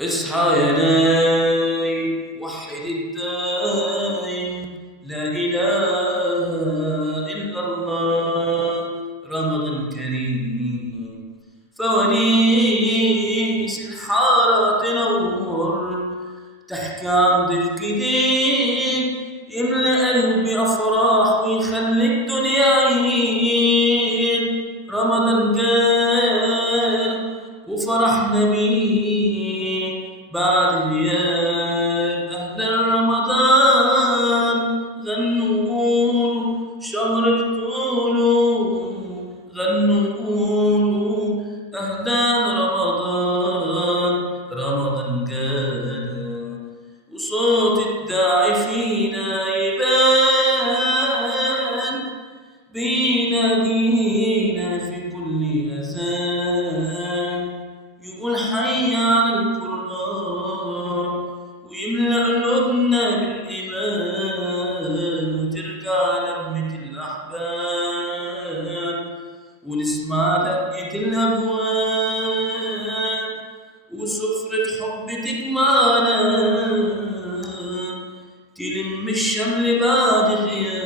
اصحى يا نايم وحد الدايم، لا إله إلا الله. رمضان كريم فوانيس الحارة تنور، تحكي عن ضيف جديد يملأ قلبي أفراح ويخلي الدنيا عيد. رمضان جاء وفرحنا بيه بعد غياب. أهلا رمضان غنوا قولوا شهر بطوله، غنوا قولوا أهلا رمضان. رمضان جانا وصوت الداعي فينا يبان، بينادينا في كل أذان، يقول حي على القرآن ويملأ قلوبنا بالإيمان، وترجع لمة الأحباب ونسمع دقة الأبواب، وسفرة حب تجمعنا تلم الشمل بعد غياب.